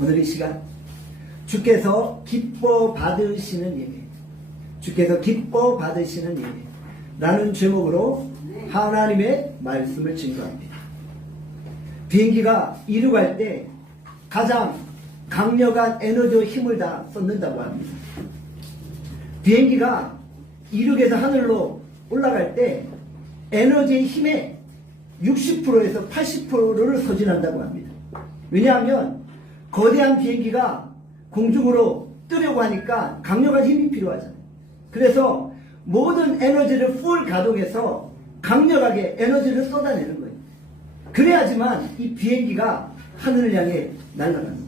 오늘 이 시간 주께서 기뻐 받으시는 예배, 주께서 기뻐 받으시는 예배 라는 제목으로 하나님의 말씀을 증거합니다. 비행기가 이륙할 때 가장 강력한 에너지와 힘을 다 쏟는다고 합니다. 비행기가 이륙해서 하늘로 올라갈 때 에너지의 힘의 60%에서 80%를 소진한다고 합니다. 왜냐하면 거대한 비행기가 공중으로 뜨려고 하니까 강력한 힘이 필요하잖아요. 그래서 모든 에너지를 풀 가동해서 강력하게 에너지를 쏟아내는 거예요. 그래야지만 이 비행기가 하늘을 향해 날아가는 거예요.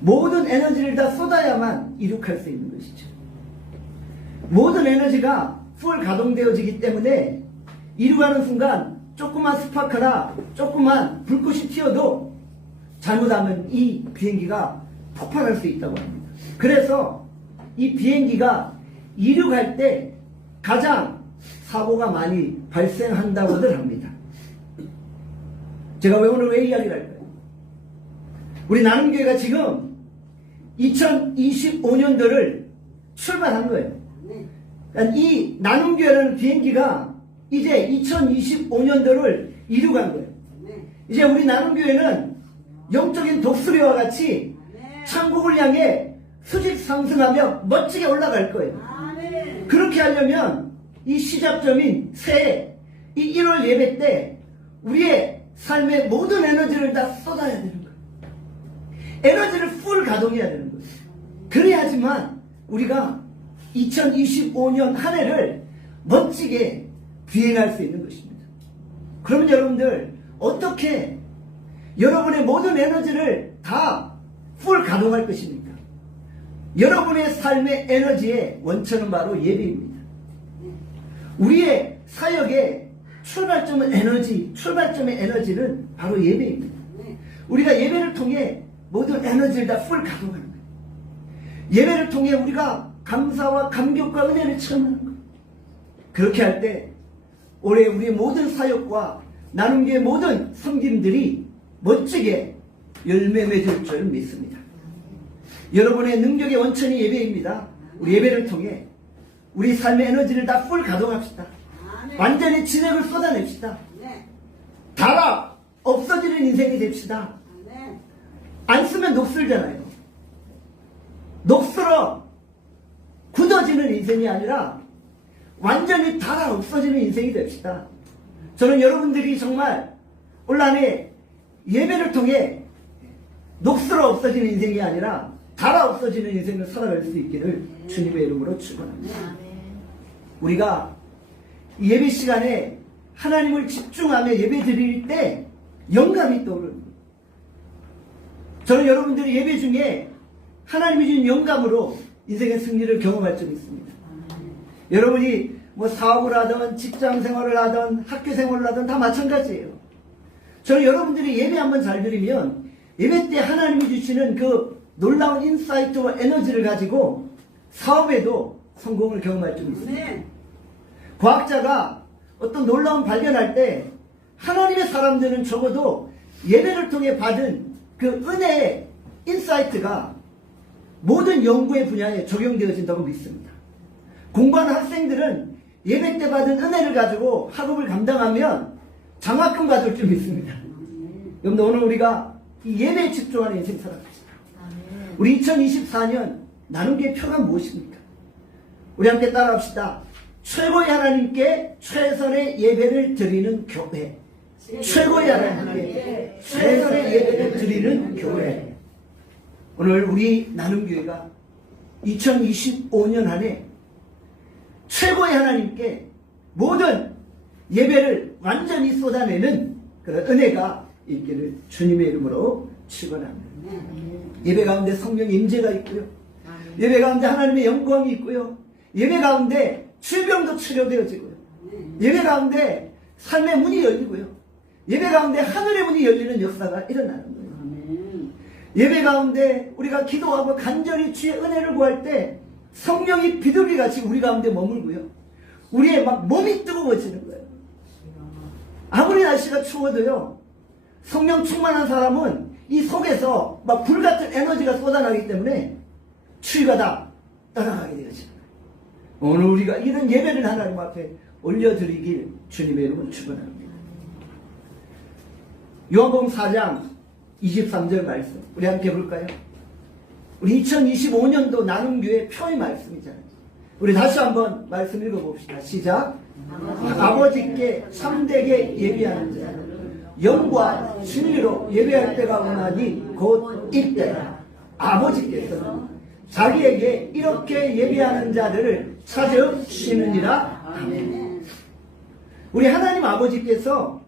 모든 에너지를 다 쏟아야만 이륙할 수 있는 것이죠. 모든 에너지가 풀 가동되어지기 때문에 이륙하는 순간 조그만 스파크나 조그만 불꽃이 튀어도 잘못하면 이 비행기가 폭발할 수 있다고 합니다. 그래서 이 비행기가 이륙할 때 가장 사고가 많이 발생한다고들 합니다. 제가 오늘 왜 이야기를 할까요? 우리 나눔교회가 지금 2025년도를 출발한 거예요. 그러니까 이 나눔교회라는 비행기가 이제 2025년도를 이루간 거예요. 이제 우리 나눔교회는 영적인 독수리와 같이 천국을 향해 수직 상승하며 멋지게 올라갈 거예요. 그렇게 하려면 이 시작점인 새해 이 1월 예배 때 우리의 삶의 모든 에너지를 다 쏟아야 되는 거예요. 에너지를 풀 가동해야 되는 거예요. 그래야지만 우리가 2025년 한 해를 멋지게 비행할 수 있는 것입니다. 그러면 여러분들 어떻게 여러분의 모든 에너지를 다 풀 가동할 것입니까? 여러분의 삶의 에너지의 원천은 바로 예배입니다. 우리의 사역의 출발점의 에너지는 바로 예배입니다. 우리가 예배를 통해 모든 에너지를 다 풀 가동하는 거예요. 예배를 통해 우리가 감사와 감격과 은혜를 체험하는 거예요. 그렇게 할 때 올해 우리의 모든 사역과 나눔교의 모든 섬김들이 멋지게 열매 맺을 줄 믿습니다. 여러분의 능력의 원천이 예배입니다. 우리 예배를 통해 우리 삶의 에너지를 다 풀 가동합시다. 완전히 진액을 쏟아냅시다. 달아 없어지는 인생이 됩시다. 안 쓰면 녹슬잖아요. 녹슬어 굳어지는 인생이 아니라 완전히 달아 없어지는 인생이 됩시다. 저는 여러분들이 정말 올 한해 예배를 통해 녹슬어 없어지는 인생이 아니라 달아 없어지는 인생을 살아갈 수 있기를 주님의 이름으로 축원합니다. 우리가 예배 시간에 하나님을 집중하며 예배 드릴 때 영감이 떠오릅니다. 저는 여러분들이 예배 중에 하나님이 주신 영감으로 인생의 승리를 경험할 줄 있습니다. 여러분이 뭐 사업을 하든 직장 생활을 하든 학교 생활을 하든 다 마찬가지예요. 저는 여러분들이 예배 한번 잘 드리면 예배 때 하나님이 주시는 그 놀라운 인사이트와 에너지를 가지고 사업에도 성공을 경험할 줄 있습니다. 과학자가 어떤 놀라운 발견할 때 하나님의 사람들은 적어도 예배를 통해 받은 그 은혜의 인사이트가 모든 연구의 분야에 적용되어진다고 믿습니다. 공부하는 학생들은 예배 때 받은 은혜를 가지고 학업을 감당하면 장학금 받을 줄 믿습니다. 여러분들 오늘 우리가 이 예배에 집중하는 인생 살아갑시다. 우리 2024년 나눔교의 표가 무엇입니까? 우리 함께 따라합시다. 최고의 하나님께 최선의 예배를 드리는 교회. 최고의 하나님께 최선의 예배를 드리는 교회. 오늘 우리 나눔교회가 2025년 안에 최고의 하나님께 모든 예배를 완전히 쏟아내는 그런 은혜가 있기를 주님의 이름으로 축원합니다. 예배 가운데 성령의 임재가 있고요. 예배 가운데 하나님의 영광이 있고요. 예배 가운데 질병도 치료되어지고요. 예배 가운데 삶의 문이 열리고요. 예배 가운데 하늘의 문이 열리는 역사가 일어나는 거예요. 예배 가운데 우리가 기도하고 간절히 주의 은혜를 구할 때 성령이 비둘기같이 우리 가운데 머물고요. 우리의 막 몸이 뜨거워지는 거예요. 아무리 날씨가 추워도요. 성령 충만한 사람은 이 속에서 막 불같은 에너지가 쏟아나기 때문에 추위가 다 떠나가게 되어집니다. 오늘 우리가 이런 예배를 하나님 앞에 올려드리길 주님의 이름으로 축원합니다. 요한복음 4장 23절 말씀 우리 함께 볼까요? 우리 2025년도 나눔교회 표의 말씀이잖아요. 우리 다시 한번 말씀 읽어봅시다. 시작. 아버지께 참되게 예배하는 자 영과 진리로 예배할 때가 오나니 곧 이때라. 아버지께서는 자기에게 이렇게 예배하는 자들을 찾으시느니라. 아멘. 우리 하나님 아버지께서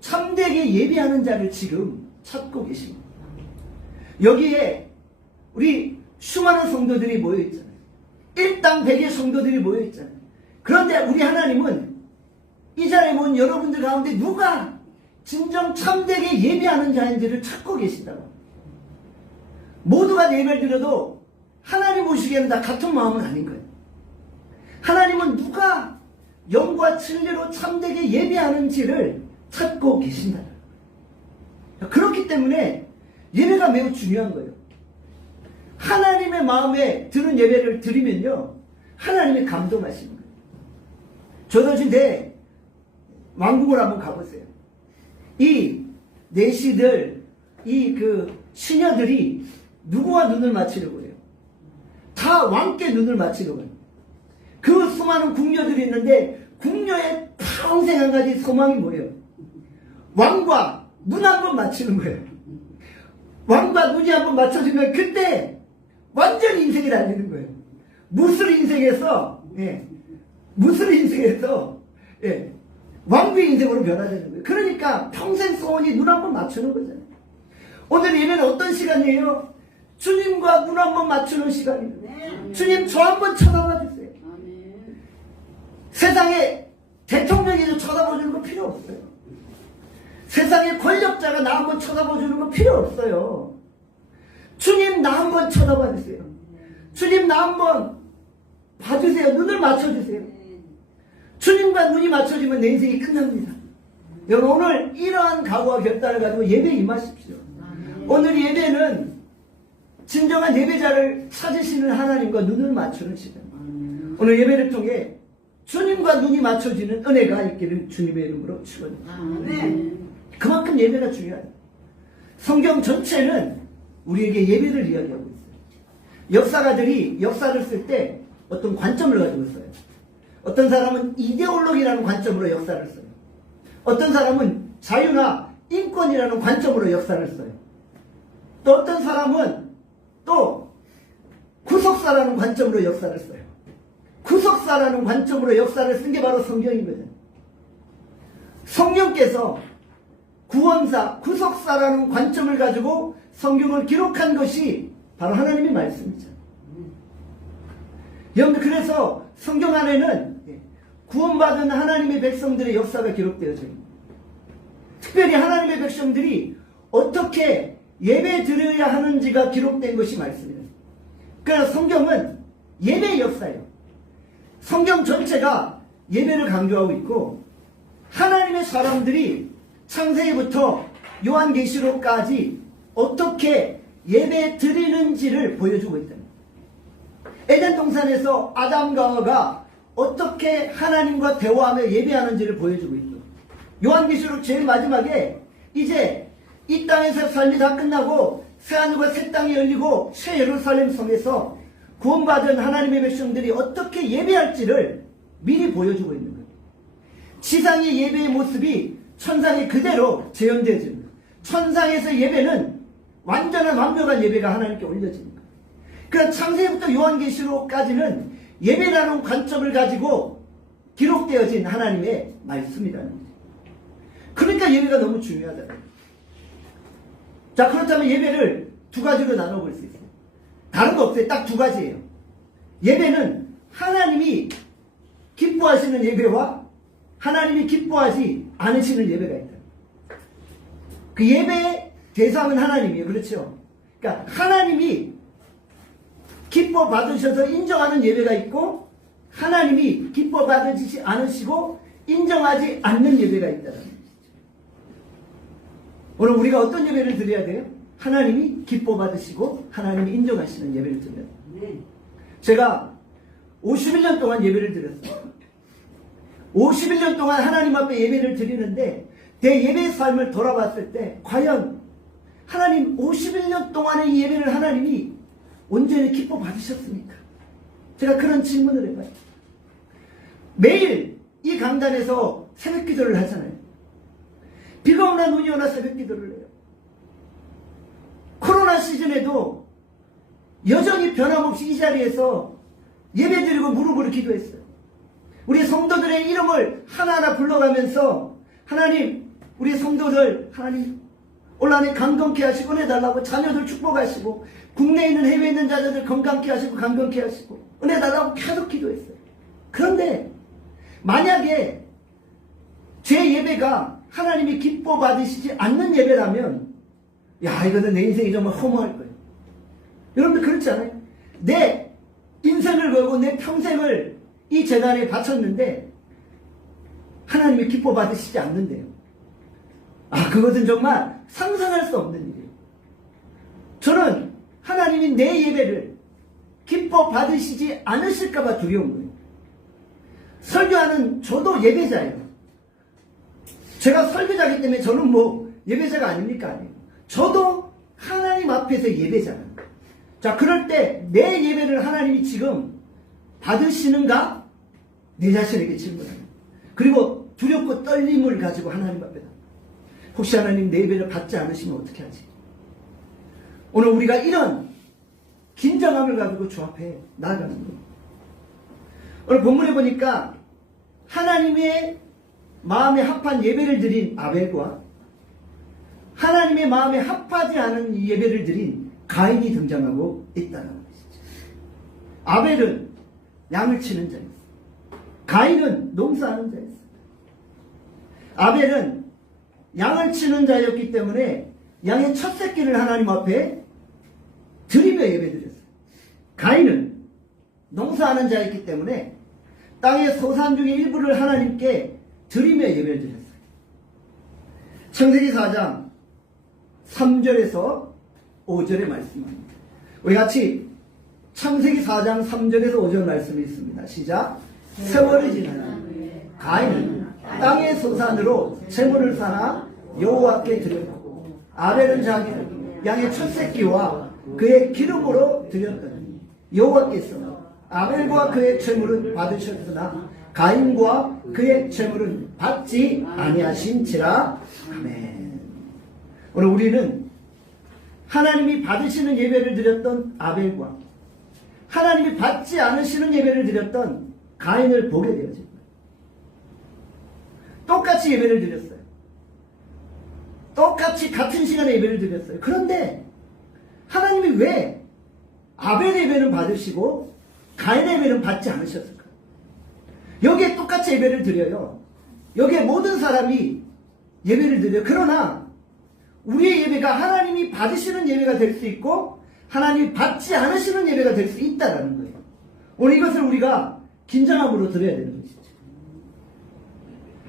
참되게 예배하는 자를 지금 찾고 계십니다. 여기에 우리 수많은 성도들이 모여있잖아요. 일당 백의 성도들이 모여있잖아요. 그런데 우리 하나님은 이 자리에 모인 여러분들 가운데 누가 진정 참되게 예배하는 자인지를 찾고 계시다고. 모두가 예배를 드려도 하나님 오시기에는 다 같은 마음은 아닌 거예요. 하나님은 누가 영과 진리로 참되게 예배하는지를 찾고 계신다. 그렇기 때문에 예배가 매우 중요한 거예요. 하나님의 마음에 드는 예배를 드리면요, 하나님이 감동하시는 거예요. 조선시대 왕궁을 한번 가보세요. 이 내시들, 시녀들이 누구와 눈을 맞추려고 해요? 다 왕께 눈을 맞추려고 해요. 그 수많은 궁녀들이 있는데 궁녀의 평생 한 가지 소망이 뭐예요? 왕과 눈 한 번 맞추는 거예요. 왕과 눈이 한 번 맞춰지면 그때 완전히 인생이 달리는 거예요. 무술 인생에서 왕비의 인생으로 변화되는 거예요. 그러니까 평생 소원이 눈 한 번 맞추는 거잖아요. 오늘 예배는 어떤 시간이에요? 주님과 눈 한 번 맞추는 시간입니다. 주님 저 한 번 쳐다봐 주세요. 세상에 대통령이 쳐다보주는 거 필요 없어요. 세상에 권력자가 나 한 번 쳐다보주는 거 필요 없어요. 주님 나 한 번 쳐다봐 주세요. 주님 나 한 번 봐주세요. 눈을 맞춰주세요. 주님과 눈이 맞춰지면 내 인생이 끝납니다. 여러분 오늘 이러한 각오와 결단을 가지고 예배에 임하십시오. 오늘 예배는 진정한 예배자를 찾으시는 하나님과 눈을 맞추는 시간. 오늘 예배를 통해 주님과 눈이 맞춰지는 은혜가 있기를 주님의 이름으로 축원합니다. 그만큼 예배가 중요해요. 성경 전체는 우리에게 예배를 이야기하고 있어요. 역사가들이 역사를 쓸 때 어떤 관점을 가지고 있어요. 어떤 사람은 이데올로기라는 관점으로 역사를 써요. 어떤 사람은 자유나 인권이라는 관점으로 역사를 써요. 또 어떤 사람은 또 구속사라는 관점으로 역사를 써요. 구속사라는 관점으로 역사를 쓴 게 바로 성경인 거죠. 성령께서 구원사, 구속사라는 관점을 가지고 성경을 기록한 것이 바로 하나님의 말씀이죠. 여러분들 그래서 성경 안에는 구원받은 하나님의 백성들의 역사가 기록되어져 있습니다. 특별히 하나님의 백성들이 어떻게 예배 드려야 하는지가 기록된 것이 말씀이에요. 그러나 성경은 예배의 역사예요. 성경 전체가 예배를 강조하고 있고 하나님의 사람들이 창세기부터 요한계시록까지 어떻게 예배 드리는지를 보여주고 있다. 에덴 동산에서 아담과 하와가 어떻게 하나님과 대화하며 예배하는지를 보여주고 있죠. 요한계시록 제일 마지막에 이제 이 땅에서 삶이 다 끝나고 새하늘과 새 땅이 열리고 새 예루살렘 성에서 구원받은 하나님의 백성들이 어떻게 예배할지를 미리 보여주고 있는 거예요. 지상의 예배의 모습이 천상에 그대로 재현되어집니다. 천상에서 예배는 완전한 완벽한 예배가 하나님께 올려집니다. 그럼 창세기부터 요한계시록까지는 예배라는 관점을 가지고 기록되어진 하나님의 말씀이라는 거죠. 그러니까 예배가 너무 중요하잖아요. 자, 그렇다면 예배를 두 가지로 나눠볼 수 있어요. 다른 거 없어요. 딱 두 가지예요. 예배는 하나님이 기뻐하시는 예배와 하나님이 기뻐하지 않으시는 예배가 있다. 그 예배의 대상은 하나님이에요. 그렇죠? 그러니까 하나님이 기뻐 받으셔서 인정하는 예배가 있고 하나님이 기뻐 받으시지 않으시고 인정하지 않는 예배가 있다는 것이죠. 오늘 우리가 어떤 예배를 드려야 돼요? 하나님이 기뻐 받으시고 하나님이 인정하시는 예배를 드려요. 제가 51년 동안 예배를 드렸어요. 51년 동안 하나님 앞에 예배를 드리는데 내 예배 삶을 돌아봤을 때 과연 하나님 51년 동안의 이 예배를 하나님이 온전히 기뻐 받으셨습니까? 제가 그런 질문을 해봐요. 매일 이 강단에서 새벽 기도를 하잖아요. 비가 오나 눈이 오나 새벽 기도를 해요. 코로나 시즌에도 여전히 변함없이 이 자리에서 예배드리고 무릎으로 기도했어요. 우리 성도들의 이름을 하나하나 불러가면서 하나님 우리 성도들 하나님 올 한해 강건케 하시고 은혜달라고 자녀들 축복하시고 국내에 있는 해외에 있는 자녀들 건강케 하시고 강건케 하시고 은혜달라고 계속 기도했어요. 그런데 만약에 제 예배가 하나님이 기뻐 받으시지 않는 예배라면 야 이거는 내 인생이 정말 허무할 거예요. 여러분들 그렇지 않아요? 내 인생을 걸고 내 평생을 이 재단에 바쳤는데 하나님이 기뻐 받으시지 않는데요. 그것은 정말 상상할 수 없는 일이에요. 저는 하나님이 내 예배를 기뻐 받으시지 않으실까봐 두려운 거예요. 설교하는 저도 예배자예요. 제가 설교자이기 때문에 저는 뭐 예배자가 아닙니까? 아니에요. 저도 하나님 앞에서 예배자예요. 자, 그럴 때 내 예배를 하나님이 지금 받으시는가? 내 자신에게 질문해요. 그리고 두렵고 떨림을 가지고 하나님 앞에다. 혹시 하나님 내 예배를 받지 않으시면 어떻게 하지? 오늘 우리가 이런 긴장함을 가지고 주 앞에 나아가는 거예요. 오늘 본문에 보니까 하나님의 마음에 합한 예배를 드린 아벨과 하나님의 마음에 합하지 않은 예배를 드린 가인이 등장하고 있다는 것이죠. 아벨은 양을 치는 자였어요. 가인은 농사하는 자였어요. 아벨은 양을 치는 자였기 때문에 양의 첫 새끼를 하나님 앞에 드리며 예배드렸어요. 가인은 농사하는 자였기 때문에 땅의 소산 중의 일부를 하나님께 드리며 예배를 드렸어요. 창세기 4장 3절에서 5절의 말씀입니다. 우리 같이 창세기 4장 3절에서 5절 말씀이 있습니다. 시작. 세월이 지나자 가인은 땅의 소산으로 제물을 쌓아 여호와께 드렸고 아벨은 자기 양의 첫 새끼와 그의 기름으로 드렸더니 여호와께서 아벨과 그의 제물은 받으셨으나 가인과 그의 제물은 받지 아니하신지라. 아멘. 오늘 우리는 하나님이 받으시는 예배를 드렸던 아벨과 하나님이 받지 않으시는 예배를 드렸던 가인을 보게 되어집니다. 똑같이 예배를 드렸어요. 똑같이 같은 시간에 예배를 드렸어요. 그런데 하나님이 왜 아벨의 예배는 받으시고 가인의 예배는 받지 않으셨을까? 여기에 똑같이 예배를 드려요. 여기에 모든 사람이 예배를 드려요. 그러나 우리의 예배가 하나님이 받으시는 예배가 될 수 있고 하나님이 받지 않으시는 예배가 될 수 있다는 거예요. 오늘 이것을 우리가 긴장함으로 드려야 되는 것이죠.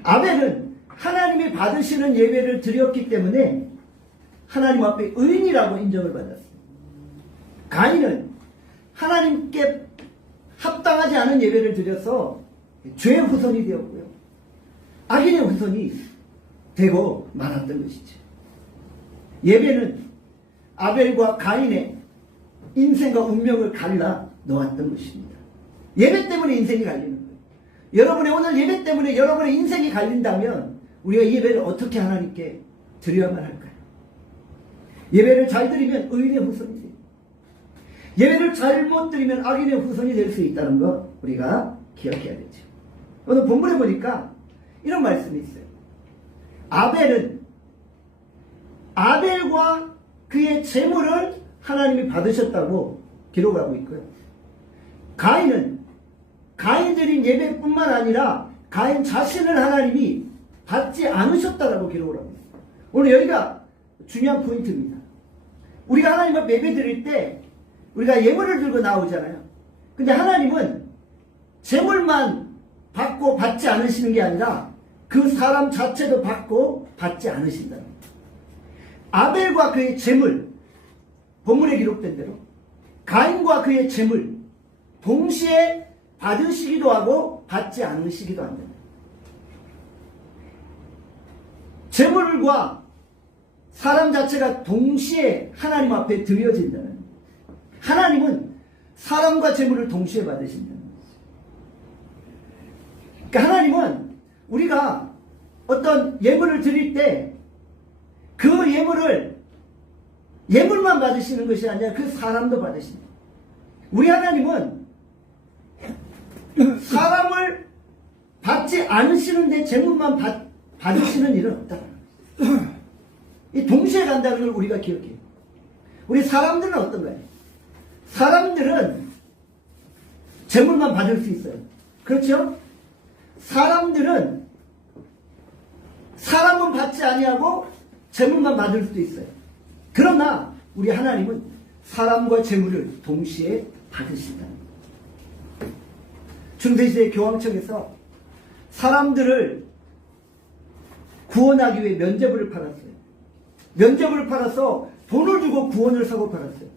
아벨은 하나님이 받으시는 예배를 드렸기 때문에 하나님 앞에 의인이라고 인정을 받았어요. 가인은 하나님께 합당하지 않은 예배를 드려서 죄의 후손이 되었고요. 악인의 후손이 되고 말았던 것이죠. 예배는 아벨과 가인의 인생과 운명을 갈라 놓았던 것입니다. 예배 때문에 인생이 갈리는 거예요. 여러분의 오늘 예배 때문에 여러분의 인생이 갈린다면 우리가 예배를 어떻게 하나님께 드려야만 할까요? 예배를 잘 드리면 의인의 후손이 돼요. 예배를 잘못 드리면 악인의 후손이 될 수 있다는 거 우리가 기억해야 되죠. 오늘 본문에 보니까 이런 말씀이 있어요. 아벨과 그의 제물을 하나님이 받으셨다고 기록을 하고 있고요. 가인은 가인 드린 예배뿐만 아니라 가인 자신을 하나님이 받지 않으셨다라고 기록을 하고 있습니다. 오늘 여기가 중요한 포인트입니다. 우리가 하나님 앞에 예배 드릴 때 우리가 예물을 들고 나오잖아요. 근데 하나님은 제물만 받고 받지 않으시는 게 아니라 그 사람 자체도 받고 받지 않으신다는 거예요. 아벨과 그의 제물, 본문에 기록된 대로 가인과 그의 재물 동시에 받으시기도 하고 받지 않으시기도 한다. 재물과 사람 자체가 동시에 하나님 앞에 드려진다는 거예요. 하나님은 사람과 재물을 동시에 받으신다는 거죠. 그러니까 하나님은 우리가 어떤 예물을 드릴 때 그 예물만 받으시는 것이 아니라 그 사람도 받으신다. 우리 하나님은 사람을 받지 않으시는데 재물만 받으시는 일은 없다. 이 동시에 간다는 걸 우리가 기억해요. 우리 사람들은 어떤가요? 사람들은 재물만 받을 수 있어요. 그렇죠? 사람은 받지 아니하고 재물만 받을 수도 있어요. 그러나 우리 하나님은 사람과 재물을 동시에 받으신다. 중세시대 교황청에서 사람들을 구원하기 위해 면죄부를 팔았어요. 면죄부를 팔아서 돈을 주고 구원을 사고 팔았어요.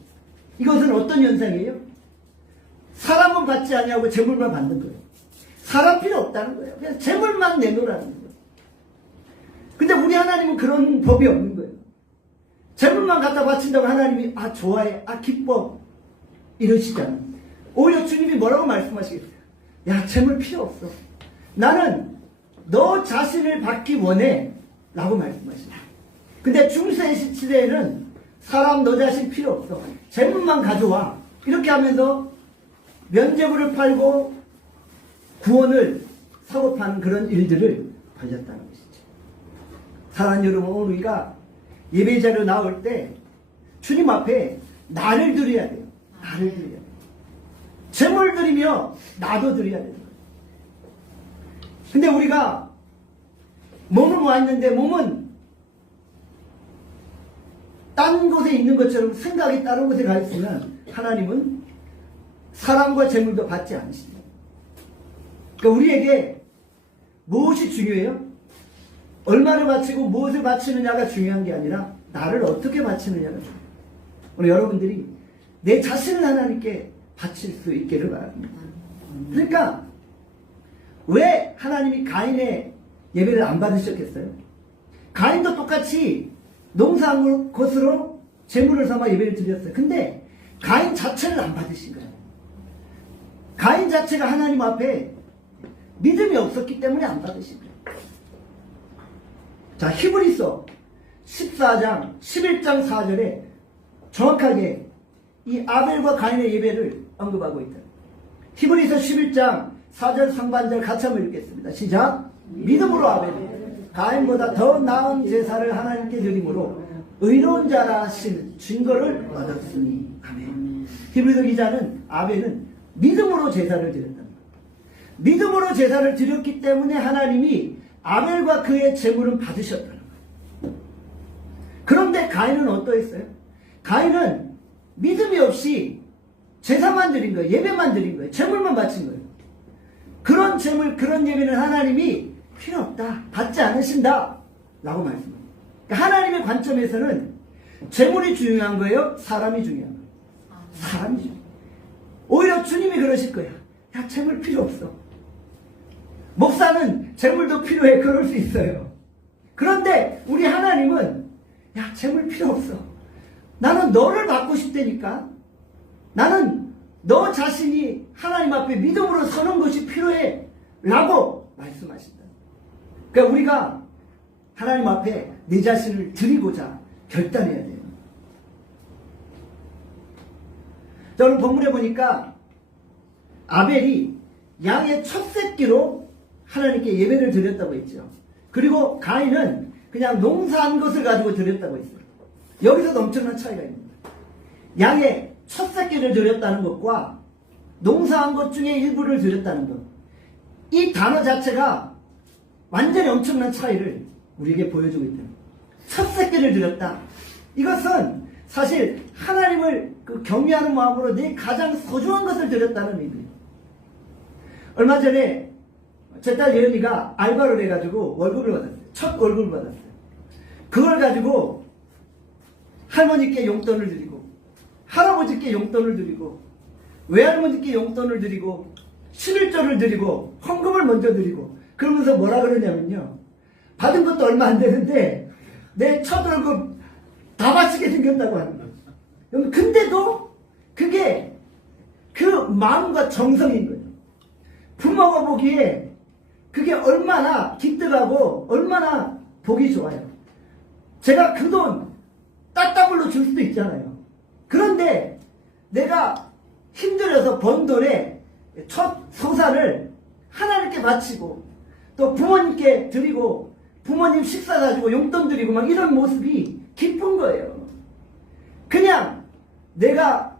이것은 어떤 현상이에요? 사람은 받지 아니하고 재물만 받는 거예요. 사람 필요 없다는 거예요. 그냥 재물만 내놓으라는 거예요. 근데 우리 하나님은 그런 법이 없는 거예요. 재물만 갖다 바친다고 하나님이 좋아해, 기뻐 이러시잖아요. 오히려 주님이 뭐라고 말씀하시겠어요? 야, 재물 필요 없어. 나는 너 자신을 받기 원해 라고 말씀하시죠. 근데 중세 시대에는 사람 너 자신 필요 없어. 재물만 가져와. 이렇게 하면서 면죄부를 팔고 구원을 사고 파는 그런 일들을 벌였다는 것이죠. 사랑하는 여러분, 오늘 우리가 예배자로 나올 때 주님 앞에 나를 드려야 돼요. 나를 드려야 돼요. 재물 드리며 나도 드려야 돼요. 근데 우리가 몸은 와 있는데 몸은 딴 곳에 있는 것처럼 생각이 다른 곳에 가 있으면 하나님은 사람과 재물도 받지 않으십니다. 그러니까 우리에게 무엇이 중요해요? 얼마를 바치고 무엇을 바치느냐가 중요한 게 아니라 나를 어떻게 바치느냐가 중요해요. 오늘 여러분들이 내 자신을 하나님께 바칠 수 있기를 바랍니다. 그러니까 왜 하나님이 가인의 예배를 안 받으셨겠어요? 가인도 똑같이 농사한 것으로 재물을 삼아 예배를 드렸어요. 근데 가인 자체를 안 받으신 거예요. 가인 자체가 하나님 앞에 믿음이 없었기 때문에 안 받으신 거예요. 자, 히브리서 14장 11장 4절에 정확하게 이 아벨과 가인의 예배를 언급하고 있다. 히브리서 11장 4절 상반절 같이 한번 읽겠습니다. 시작. 믿음으로 아벨이 가인보다 더 나은 제사를 하나님께 드림으로 의로운 자라 하신 증거를 얻었으니. 아멘. 히브리서 기자는 아벨은 믿음으로 제사를 드렸다. 믿음으로 제사를 드렸기 때문에 하나님이 아벨과 그의 제물은 받으셨다는 거예요. 그런데 가인은 어떠했어요? 가인은 믿음이 없이 제사만 드린 거예요. 예배만 드린 거예요. 제물만 바친 거예요. 그런 제물, 그런 예배는 하나님이 필요 없다. 받지 않으신다. 라고 말씀합니다. 그러니까 하나님의 관점에서는 제물이 중요한 거예요? 사람이 중요한 거예요? 사람이 중요해요. 오히려 주님이 그러실 거예요. 야, 제물 필요 없어. 목사는 재물도 필요해. 그럴 수 있어요. 그런데 우리 하나님은 야, 재물 필요 없어. 나는 너를 받고 싶다니까. 나는 너 자신이 하나님 앞에 믿음으로 서는 것이 필요해. 라고 말씀하신다. 그러니까 우리가 하나님 앞에 내 자신을 드리고자 결단해야 돼요. 저는 본문에 보니까 아벨이 양의 첫 새끼로 하나님께 예배를 드렸다고 했죠. 그리고 가인은 그냥 농사한 것을 가지고 드렸다고 했어요. 여기서도 엄청난 차이가 있습니다. 양의 첫 새끼를 드렸다는 것과 농사한 것 중에 일부를 드렸다는 것. 이 단어 자체가 완전히 엄청난 차이를 우리에게 보여주고 있다. 첫 새끼를 드렸다. 이것은 사실 하나님을 경외하는 마음으로 내 가장 소중한 것을 드렸다는 의미예요. 얼마 전에 제 딸 예은이가 알바를 해가지고 월급을 받았어요. 첫 월급을 받았어요. 그걸 가지고 할머니께 용돈을 드리고 할아버지께 용돈을 드리고 외할머니께 용돈을 드리고 11조를 드리고 헌금을 먼저 드리고 그러면서 뭐라 그러냐면요. 받은 것도 얼마 안 되는데 내 첫 월급 다 바치게 생겼다고 하는 거예요. 근데도 그게 그 마음과 정성인 거예요. 부모가 보기에 그게 얼마나 기특하고 얼마나 보기 좋아요. 제가 그 돈 따따블로 줄 수도 있잖아요. 그런데 내가 힘들어서 번 돈에 첫 소산을 하나님께 바치고 또 부모님께 드리고 부모님 식사 사주고 용돈 드리고 막 이런 모습이 기쁜 거예요. 그냥 내가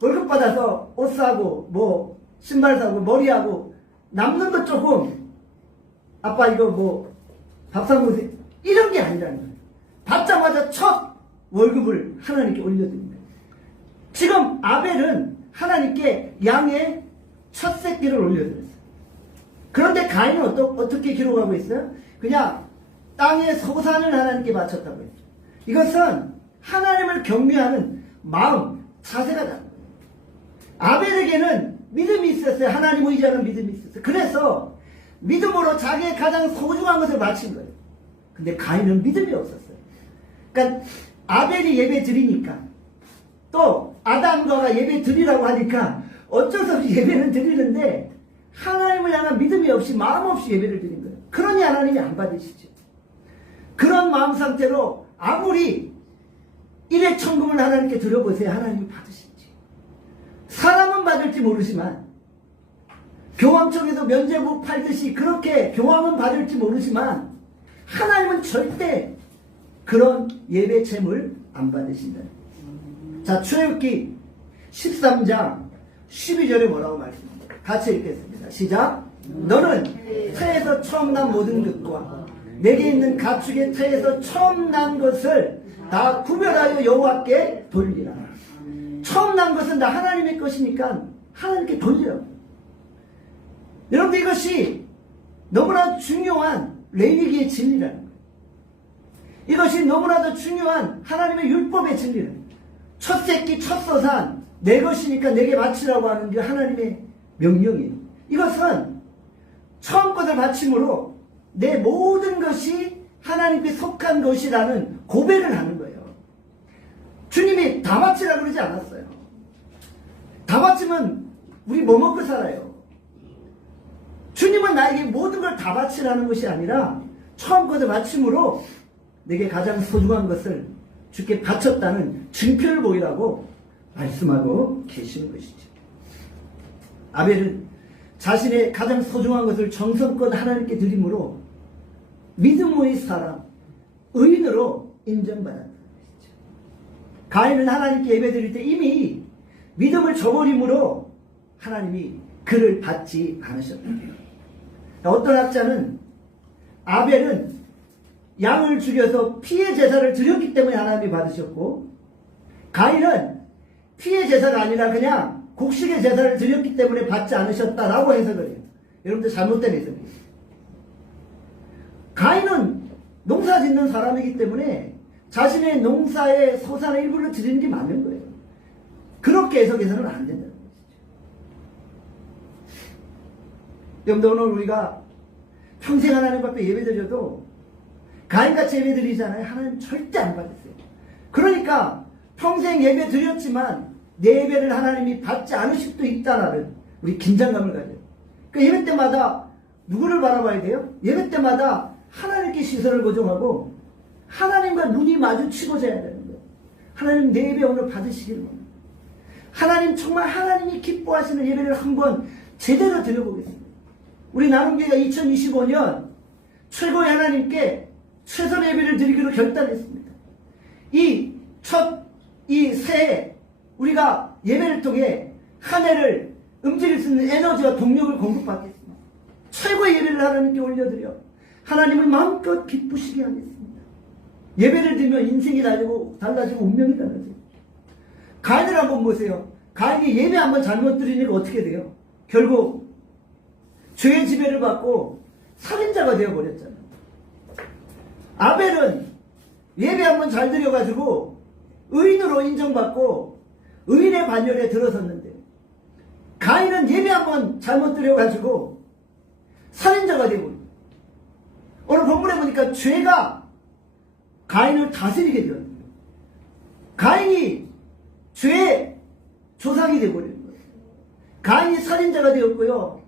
월급 받아서 옷 사고 뭐 신발 사고 머리 하고 남는 것 조금 아빠 이거 뭐 밥 사 먹으세요 이런 게 아니라는 거예요. 받자마자 첫 월급을 하나님께 올려드립니다. 지금 아벨은 하나님께 양의 첫 새끼를 올려드렸어요. 그런데 가인은 어떻게 기록하고 있어요? 그냥 땅의 소산을 하나님께 바쳤다고 했어요. 이것은 하나님을 경외하는 마음, 자세가 다른 거예요. 아벨에게는 믿음이 있었어요. 하나님 의지하는 믿음이 있었어요. 그래서 믿음으로 자기의 가장 소중한 것을 바친 거예요. 근데 가인은 믿음이 없었어요. 그러니까 아벨이 예배 드리니까 또 아담과가 예배 드리라고 하니까 어쩔 수 없이 예배는 드리는데 하나님을 향한 믿음이 없이 마음 없이 예배를 드린 거예요. 그러니 하나님이 안 받으시죠. 그런 마음 상태로 아무리 일회 천금을 하나님께 드려보세요. 하나님이 받으실지. 사람은 받을지 모르지만 교황청에서 면죄부 팔듯이 그렇게 교황은 받을지 모르지만 하나님은 절대 그런 예배 제물 안 받으신다. 자, 출애굽기 13장 12절에 뭐라고 말씀합니다. 같이 읽겠습니다. 시작. 너는 태에서 처음 난 모든 것과 내게 있는 가축의 태에서 처음 난 것을 다 구별하여 여호와께 돌리라. 처음 난 것은 다 하나님의 것이니까 하나님께 돌리라고. 여러분들 이것이 너무나 중요한 레위기의 진리라는 거예요. 이것이 너무나도 중요한 하나님의 율법의 진리라는 거예요. 첫 새끼 첫 소산 내 것이니까 내게 바치라고 하는 게 하나님의 명령이에요. 이것은 처음 것을 바침으로 내 모든 것이 하나님께 속한 것이라는 고백을 하는 거예요. 주님이 다 바치라 그러지 않았어요. 다 바치면 우리 뭐 먹고 살아요? 주님은 나에게 모든 걸 다 바치라는 것이 아니라 처음 것을 바침으로 내게 가장 소중한 것을 주께 바쳤다는 증표를 보이라고 말씀하고 계시는 것이죠. 아벨은 자신의 가장 소중한 것을 정성껏 하나님께 드림으로 믿음의 사람, 의인으로 인정받았던 것이죠. 가인은 하나님께 예배드릴 때 이미 믿음을 저버림으로 하나님이 그를 받지 않으셨다. 어떤 학자는 아벨은 양을 죽여서 피의 제사를 드렸기 때문에 하나님이 받으셨고 가인은 피의 제사가 아니라 그냥 곡식의 제사를 드렸기 때문에 받지 않으셨다라고 해석을 해요. 여러분들 잘못된 해석이에요. 가인은 농사 짓는 사람이기 때문에 자신의 농사의 소산의 일부를 드리는 게 맞는 거예요. 그렇게 해석해서는 안 된다는 것이죠. 여러분들 오늘 우리가 평생 하나님 앞에 예배드려도 가인같이 예배드리잖아요. 하나님 절대 안 받으세요. 그러니까 평생 예배 드렸지만 내 예배를 하나님이 받지 않으실 수도 있다라는 우리 긴장감을 가져요. 그 예배 때마다 누구를 바라봐야 돼요? 예배 때마다 하나님께 시선을 고정하고 하나님과 눈이 마주치고자 해야 되는 거예요. 하나님 내 예배 오늘 받으시기를 원합니다. 하나님 정말 하나님이 기뻐하시는 예배를 한번 제대로 드려보겠습니다. 우리 나눔교회가 2025년 최고의 하나님께 최선의 예배를 드리기로 결단했습니다. 이 새해 우리가 예배를 통해 한 해를 움직일 수 있는 에너지와 동력을 공급받겠습니다. 최고의 예배를 하나님께 올려드려 하나님을 마음껏 기쁘시게 하겠습니다. 예배를 드리면 인생이 달라지고 운명이 달라져요. 가인을 한번 보세요. 가인이 예배 한번 잘못 드리니까 어떻게 돼요? 결국 죄의 지배를 받고 살인자가 되어버렸잖아요. 아벨은 예배 한번 잘 드려가지고 의인으로 인정받고 의인의 죄의 반열에 들어섰는데 가인은 예배 한번 잘못 드려가지고 살인자가 되고, 오늘 본문에 보니까 죄가 가인을 다스리게 되었어요. 가인이 죄의 조상이 되어버린 거예요. 가인이 살인자가 되었고요.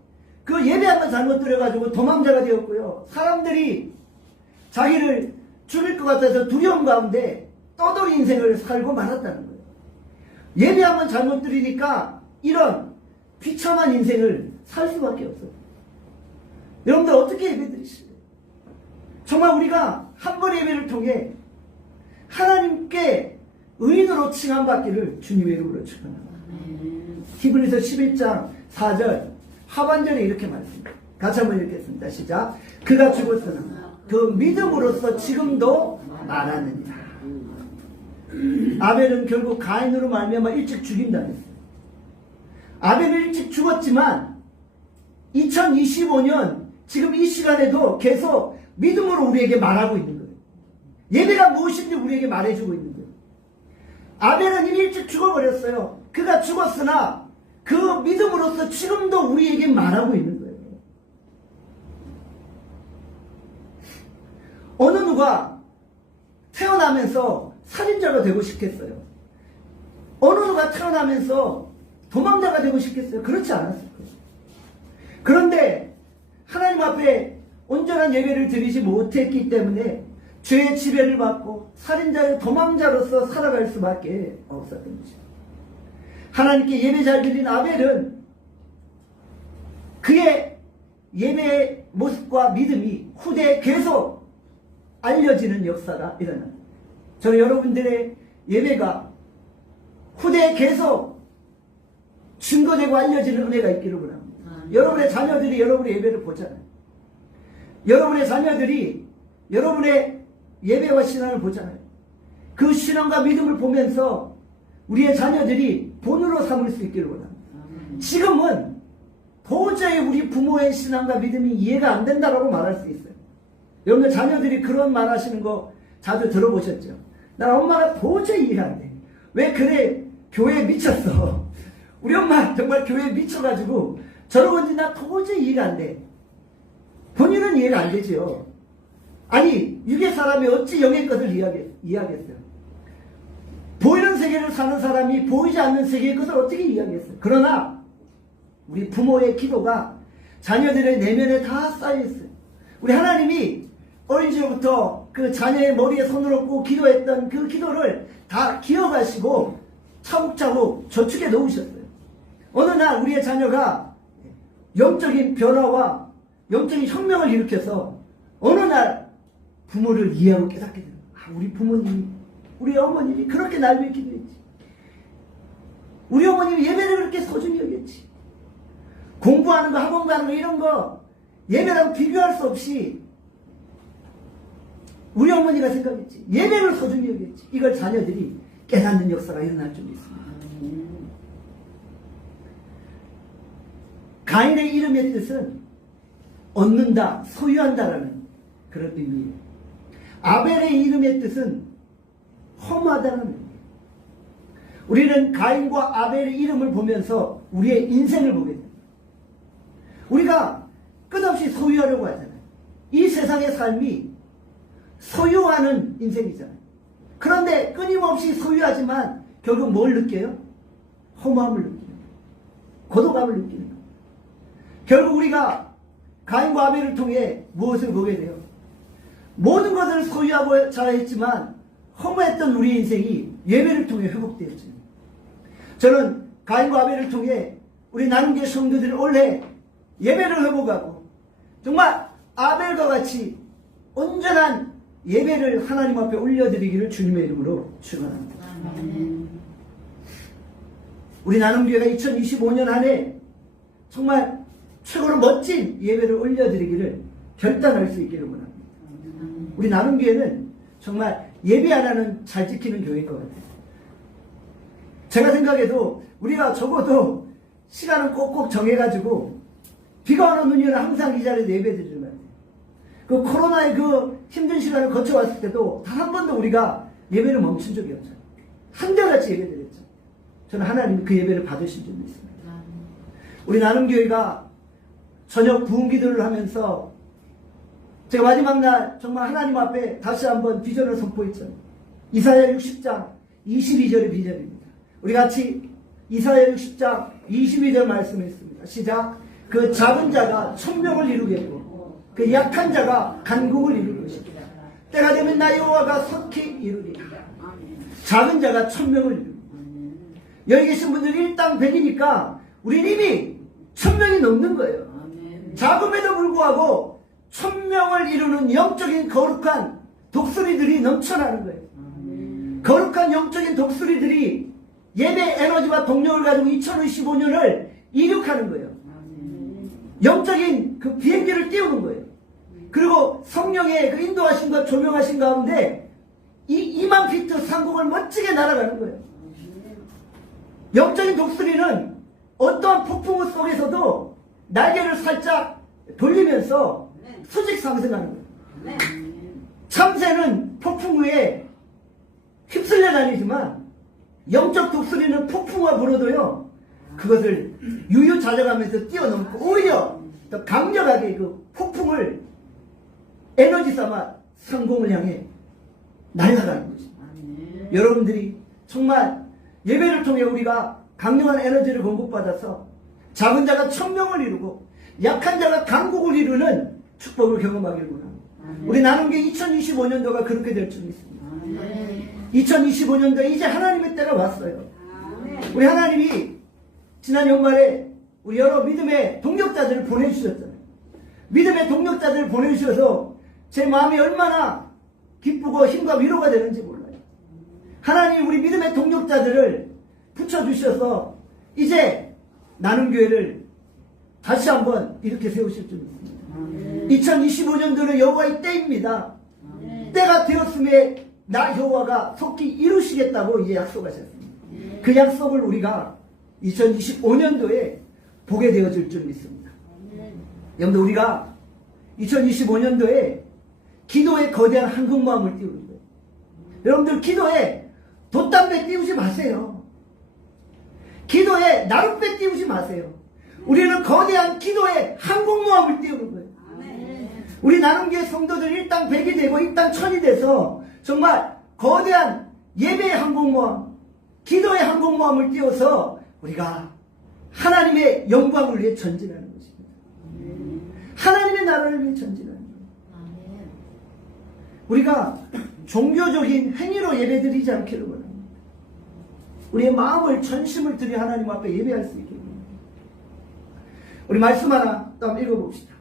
그 예배 한번 잘못 드려가지고 도망자가 되었고요. 사람들이 자기를 죽일 것 같아서 두려움 가운데 떠돌이 인생을 살고 말았다는 거예요. 예배 한번 잘못 드리니까 이런 비참한 인생을 살 수밖에 없어요. 여러분들 어떻게 예배 드리실래요? 정말 우리가 한 번 예배를 통해 하나님께 의인으로 칭함받기를 주님의 이름으로 축원합니다. 히브리서 11장 4절 하반절에 이렇게 말했습니다. 같이 한번 읽겠습니다. 시작. 그가 죽었으나 그 믿음으로써 지금도 말하느니라. 아벨은 결국 가인으로 말미암아 일찍 죽인다 했어요. 아벨은 일찍 죽었지만 2025년 지금 이 시간에도 계속 믿음으로 우리에게 말하고 있는 거예요. 예배가 무엇인지 우리에게 말해주고 있는 거예요. 아벨은 이미 일찍 죽어버렸어요. 그가 죽었으나 그 믿음으로써 지금도 우리에게 말하고 있는 거예요. 어느 누가 태어나면서 살인자가 되고 싶겠어요? 어느 누가 태어나면서 도망자가 되고 싶겠어요? 그렇지 않았을 거예요. 그런데 하나님 앞에 온전한 예배를 드리지 못했기 때문에 죄의 지배를 받고 살인자의 도망자로서 살아갈 수밖에 없었던 거죠. 하나님께 예배 잘 드린 아벨은 그의 예배의 모습과 믿음이 후대에 계속 알려지는 역사가 일어납니다. 저는 여러분들의 예배가 후대에 계속 증거되고 알려지는 은혜가 있기를 원합니다. 여러분의 자녀들이 여러분의 예배를 보잖아요. 여러분의 자녀들이 여러분의 예배와 신앙을 보잖아요. 그 신앙과 믿음을 보면서 우리의 자녀들이 본으로 삼을 수 있기를 원합니다. 지금은 도저히 우리 부모의 신앙과 믿음이 이해가 안 된다라고 말할 수 있어요. 여러분들 자녀들이 그런 말 하시는 거 자주 들어보셨죠? 난 엄마가 도저히 이해가 안 돼. 왜 그래 교회에 미쳤어. 우리 엄마 정말 교회에 미쳐가지고 저런 건지 나 도저히 이해가 안 돼. 본인은 이해가 안 되죠. 아니 육의 사람이 어찌 영의 것을 이해하겠어요. 보이는 세계를 사는 사람이 보이지 않는 세계의 것을 어떻게 이해하겠어요. 그러나 우리 부모의 기도가 자녀들의 내면에 다 쌓여있어요. 우리 하나님이 어린 시절부터 그 자녀의 머리에 손을 얹고 기도했던 그 기도를 다 기억하시고 차곡차곡 저축해 놓으셨어요. 어느 날 우리의 자녀가 영적인 변화와 영적인 혁명을 일으켜서 어느 날 부모를 이해하고 깨닫게 돼요. 아, 우리 부모님이, 우리 어머님이 그렇게 날 위해 기도했지. 우리 어머님이 예배를 그렇게 소중히 여겼지. 공부하는 거, 학원 가는 거 이런 거 예배랑 비교할 수 없이 우리 어머니가 생각했지. 예배를 소중히 여겼지. 이걸 자녀들이 깨닫는 역사가 일어날 줄 믿습니다. 가인의 이름의 뜻은 얻는다, 소유한다라는 그런 의미예요. 아벨의 이름의 뜻은 험하다는 의미예요. 우리는 가인과 아벨의 이름을 보면서 우리의 인생을 보게 됩니다. 우리가 끝없이 소유하려고 하잖아요. 이 세상의 삶이 소유하는 인생이잖아요. 그런데 끊임없이 소유하지만 결국 뭘 느껴요? 허무함을 느끼는 거예요. 고독함을 느끼는 거예요. 결국 우리가 가인과 아벨을 통해 무엇을 보게 돼요? 모든 것을 소유하고 자라했지만 허무했던 우리 인생이 예배를 통해 회복되었죠. 저는 가인과 아벨을 통해 우리 나눔교회 성도들이 올해 예배를 회복하고 정말 아벨과 같이 온전한 예배를 하나님 앞에 올려드리기를 주님의 이름으로 축원합니다. 우리 나눔교회가 2025년 안에 정말 최고로 멋진 예배를 올려드리기를 결단할 수 있기를 원합니다. 우리 나눔교회는 정말 예배 하나는 잘 지키는 교회인 것 같아요. 제가 생각해도 우리가 적어도 시간을 꼭꼭 정해가지고 비가 오는 눈이 오는 항상 이 자리에 예배 드리는 것 같아요. 그 코로나의 그 힘든 시간을 거쳐왔을 때도 단 한 번도 우리가 예배를 멈춘 적이 없어요. 한결같이 예배 드렸죠. 저는 하나님이 그 예배를 받으실 줄 믿습니다. 우리 나눔교회가 저녁 부흥 기도를 하면서 제가 마지막 날 정말 하나님 앞에 다시 한번 비전을 선포했죠. 이사야 60장 22절의 비전입니다. 우리 같이 이사야 60장 22절 말씀했습니다. 시작. 그 작은 자가 천명을 이루겠고 그 약한 자가 간국을 이룰 것이다. 때가 되면 나 여호와가 속히 이루리라. 작은 자가 천명을 이루고 여기 계신 분들이 일당 100이니까 우리 이미 1000명이 넘는 거예요. 작음에도 불구하고 1000명을 이루는 영적인 거룩한 독수리들이 넘쳐나는 거예요. 거룩한 영적인 독수리들이 예배 에너지와 동력을 가지고 2025년을 이륙하는 거예요. 영적인 그 비행기를 띄우는 거예요. 그리고 성령의 그 인도하심과 조명하심 가운데 이 2만 피트 상공을 멋지게 날아가는 거예요. 영적인 독수리는 어떠한 폭풍우 속에서도 날개를 살짝 돌리면서 수직 상승하는 거예요. 참새는 폭풍우에 휩쓸려 다니지만 영적 독수리는 폭풍우가 불어도요 그것을 유유자적하면서 뛰어넘고 오히려 더 강력하게 그 폭풍을 에너지 삼아 상공을 향해 날아가는 거죠. 여러분들이 정말 예배를 통해 우리가 강력한 에너지를 공급받아서 작은 자가 천명을 이루고 약한 자가 강국을 이루는 축복을 경험하길 원합니다. 우리 나눔교회 2025년도가 그렇게 될 줄 믿습니다. 2025년도에 이제 하나님의 때가 왔어요. 우리 하나님이 지난 연말에 우리 여러 믿음의 동력자들을 보내주셨잖아요. 믿음의 동력자들을 보내주셔서 제 마음이 얼마나 기쁘고 힘과 위로가 되는지 몰라요. 하나님이 우리 믿음의 동력자들을 붙여주셔서 이제 나눔교회를 다시 한번 이렇게 세우실 줄 믿습니다. 2025년도는 여호와의 때입니다. 때가 되었음에 나 여호와가 속히 이루시겠다고 이제 약속하셨습니다. 그 약속을 우리가 2025년도에 보게 되어질 줄 믿습니다. 여러분들 우리가 2025년도에 기도에 거대한 한국마음을 띄우는 거예요. 여러분들 기도에 돛담배 띄우지 마세요. 기도에 나룻배 띄우지 마세요. 우리는 거대한 기도에 한국마음을 띄우는 거예요. 우리 나눔교회 성도들 일당 100이 되고 일당 1000이 돼서 정말 거대한 예배의 한국마음, 기도의 한국마음을 띄워서 우리가 하나님의 영광을 위해 전진하는 것입니다. 하나님의 나라를 위해 전진하는 거예요. 우리가 종교적인 행위로 예배드리지 않기를 원합니다. 우리의 마음을 전심을 들여 하나님 앞에 예배할 수 있게 합니다. 우리 말씀 하나 또 한번 읽어봅시다.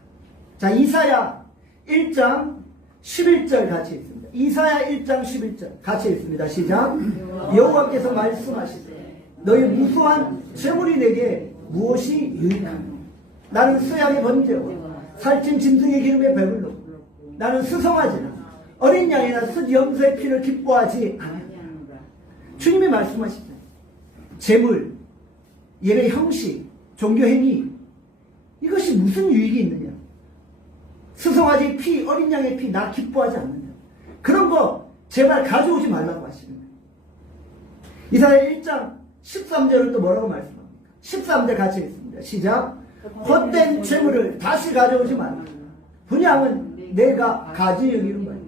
자, 이사야 1장 11절 같이 읽습니다. 이사야 1장 11절 같이 읽습니다. 시작. 여호와께서 말씀하시되 너희 무수한 재물이 내게 무엇이 유익하노? 나는 수양의 번제와 살찐 짐승의 기름에 배불러 나는 수송아지나 어린 양이나 숫염소의 피를 기뻐하지 않느냐. 주님이 말씀하시죠. 재물, 예배 형식, 종교행위 이것이 무슨 유익이 있느냐. 수송아지 피, 어린 양의 피 나 기뻐하지 않느냐. 그런 거 제발 가져오지 말라고 하시는 거예요. 이사야 1장 13절은 또 뭐라고 말씀합니까? 13절 같이 읽습니다. 시작. 헛된 재물을 다시 가져오지 말라. 분양은 내가 가지 여기는 거예요.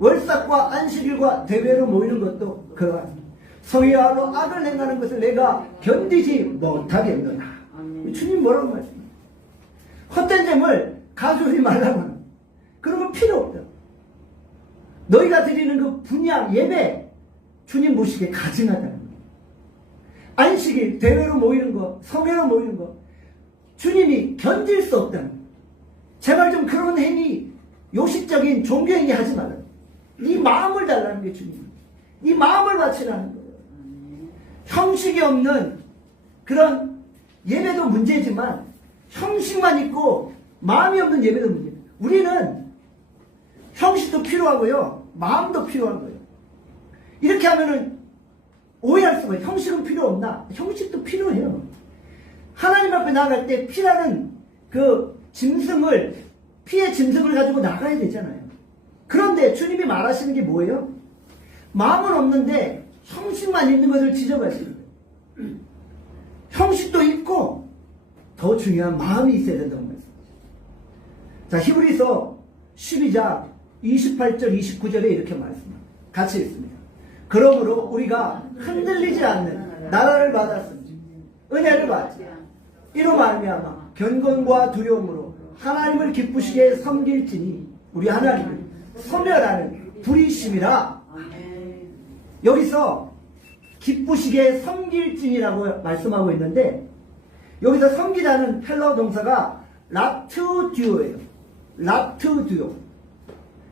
월삭과 안식일과 대회로 모이는 것도 그러하니 성의하로 악을 행하는 것을 내가 견디지 못하겠노라. 주님 뭐라고 말씀합니까? 헛된 재물 가져오지 말라고 하는. 그런 건 필요 없다. 너희가 드리는 그 분양 예배 주님 모시기에 가증하다는 거예요. 안식일 대회로 모이는 거, 성회로 모이는 거 주님이 견딜 수 없다는 거예요. 제발 좀 그런 행위, 요식적인 종교행위 하지 말아요. 네 마음을 달라는 게 주님. 네 마음을 바치라는 거예요. 형식이 없는 그런 예배도 문제지만 형식만 있고 마음이 없는 예배도 문제입니다. 우리는 형식도 필요하고요. 마음도 필요한 거예요. 이렇게 하면은 오해할 수가 있어요. 형식은 필요 없나? 형식도 필요해요. 하나님 앞에 나아갈 때 피라는 그 짐승을, 피의 짐승을 가지고 나가야 되잖아요. 그런데 주님이 말하시는 게 뭐예요? 마음은 없는데 형식만 있는 것을 지적하시는 거예요. 형식도 있고 더 중요한 마음이 있어야 된다고 말씀하죠. 자, 히브리서 12장 28절 29절에 이렇게 말씀합니다. 같이 읽습니다. 그러므로 우리가 흔들리지 않는 나라를 받았으니 은혜를 받지 이로 말미암아 경건과 두려움으로 하나님을 기쁘시게 섬길지니 우리 하나님을 소멸하는 불의심이라. 여기서 기쁘시게 섬길지니라고 말씀하고 있는데, 여기서 섬기라는 헬라어 동사가 라트듀오예요. 라트듀오.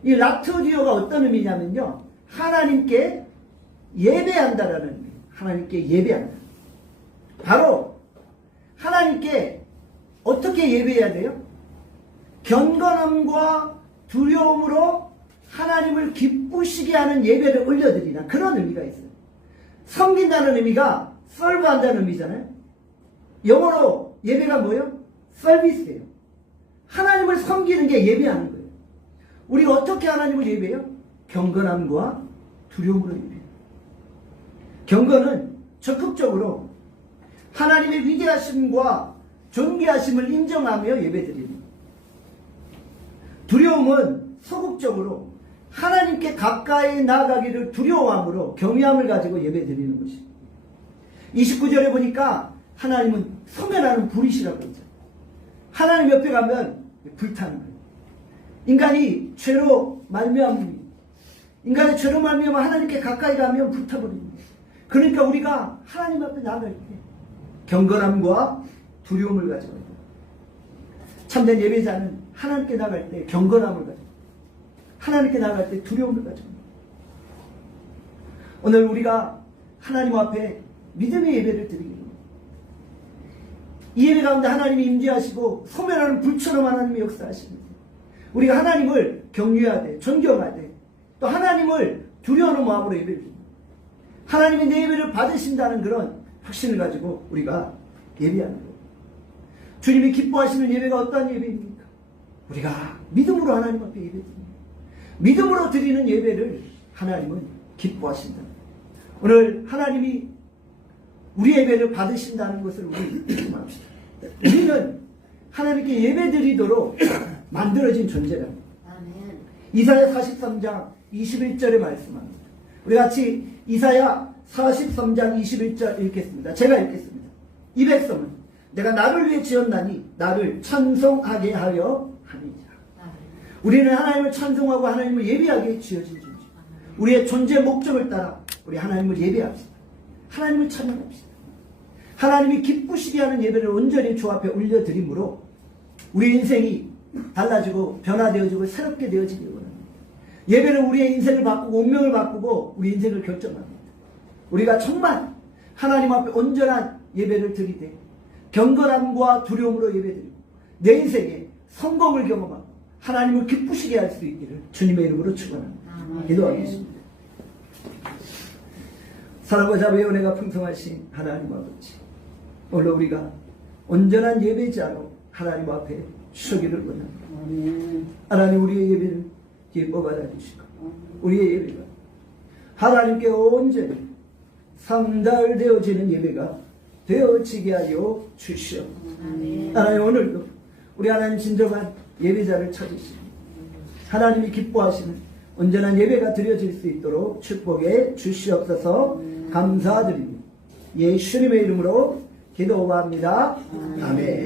이 라트듀오가 어떤 의미냐면요, 하나님께 예배한다라는 의미. 하나님께 예배한다. 바로 하나님께 어떻게 예배해야 돼요? 경건함과 두려움으로 하나님을 기쁘시게 하는 예배를 올려드리라. 그런 의미가 있어요. 섬긴다는 의미가 serve한다는 의미잖아요. 영어로 예배가 뭐예요? 서비스예요. 하나님을 섬기는 게 예배하는 거예요. 우리가 어떻게 하나님을 예배해요? 경건함과 두려움으로 예배해요. 경건은 적극적으로 하나님의 위대하심과 존귀하심을 인정하며 예배드리는 거예요. 두려움은 소극적으로 하나님께 가까이 나아가기를 두려워함으로 경외함을 가지고 예배드리는 것이에요. 29절에 보니까 하나님은 소멸하는 불이시라고 했죠. 하나님 옆에 가면 불타는 거예요. 인간이 죄로 말미암습니다. 인간의 죄로 말미암아 하나님께 가까이 가면 불타버립니다. 그러니까 우리가 하나님 앞에 나아갈 때 경건함과 두려움을 가지고 있다. 참된 예배자는 하나님께 나갈 때 경건함을 가지고, 하나님께 나갈 때 두려움을 가지고. 오늘 우리가 하나님 앞에 믿음의 예배를 드리기 위해 이 예배 가운데 하나님이 임재하시고 소멸하는 불처럼 하나님이 역사하십니다. 우리가 하나님을 경외하되 존경하되 또 하나님을 두려워하는 마음으로 예배를 드립니다. 하나님이 내 예배를 받으신다는 그런 확신을 가지고 우리가 예배하는 거예요. 주님이 기뻐하시는 예배가 어떠한 예배입니까? 우리가 믿음으로 하나님 앞에 예배드립니다. 믿음으로 드리는 예배를 하나님은 기뻐하신다. 오늘 하나님이 우리 예배를 받으신다는 것을 우리 믿음합시다. 우리는 하나님께 예배드리도록 만들어진 존재랍니다. 이사야 43장 21절에 말씀합니다. 우리 같이 이사야 43장 21절 읽겠습니다. 제가 읽겠습니다. 이 백성은 내가 나를 위해 지었나니 나를 찬송하게 하려 하니라. 우리는 하나님을 찬송하고 하나님을 예배하게 지어진 존재. 우리의 존재 목적을 따라 우리 하나님을 예배합시다. 하나님을 찬양합시다. 하나님이 기쁘시게 하는 예배를 온전히 주 앞에 올려드림으로 우리 인생이 달라지고 변화되어지고 새롭게 되어지기 원합니다. 예배는 우리의 인생을 바꾸고 운명을 바꾸고 우리 인생을 결정합니다. 우리가 정말 하나님 앞에 온전한 예배를 드리되 경건함과 두려움으로 예배드리고 내 인생에 성공을 경험하고 하나님을 기쁘시게 할 수 있기를 주님의 이름으로 축원합니다. 기도하겠습니다. 사랑과 자비의 은혜가 풍성하신 하나님 아버지, 오늘 우리가 온전한 예배자로 하나님 앞에 서기를 원합니다. 하나님, 우리의 예배를 기뻐 받아주시고 우리의 예배가 하나님께 온전히 상달되어지는 예배가 되어지게 하여 주시옵소서. 하나님, 오늘도 우리 하나님 진정한 예배자를 찾으시고 하나님이 기뻐하시는 온전한 예배가 드려질 수 있도록 축복해 주시옵소서. 감사드립니다. 예수님의 이름으로 기도합니다. 아멘.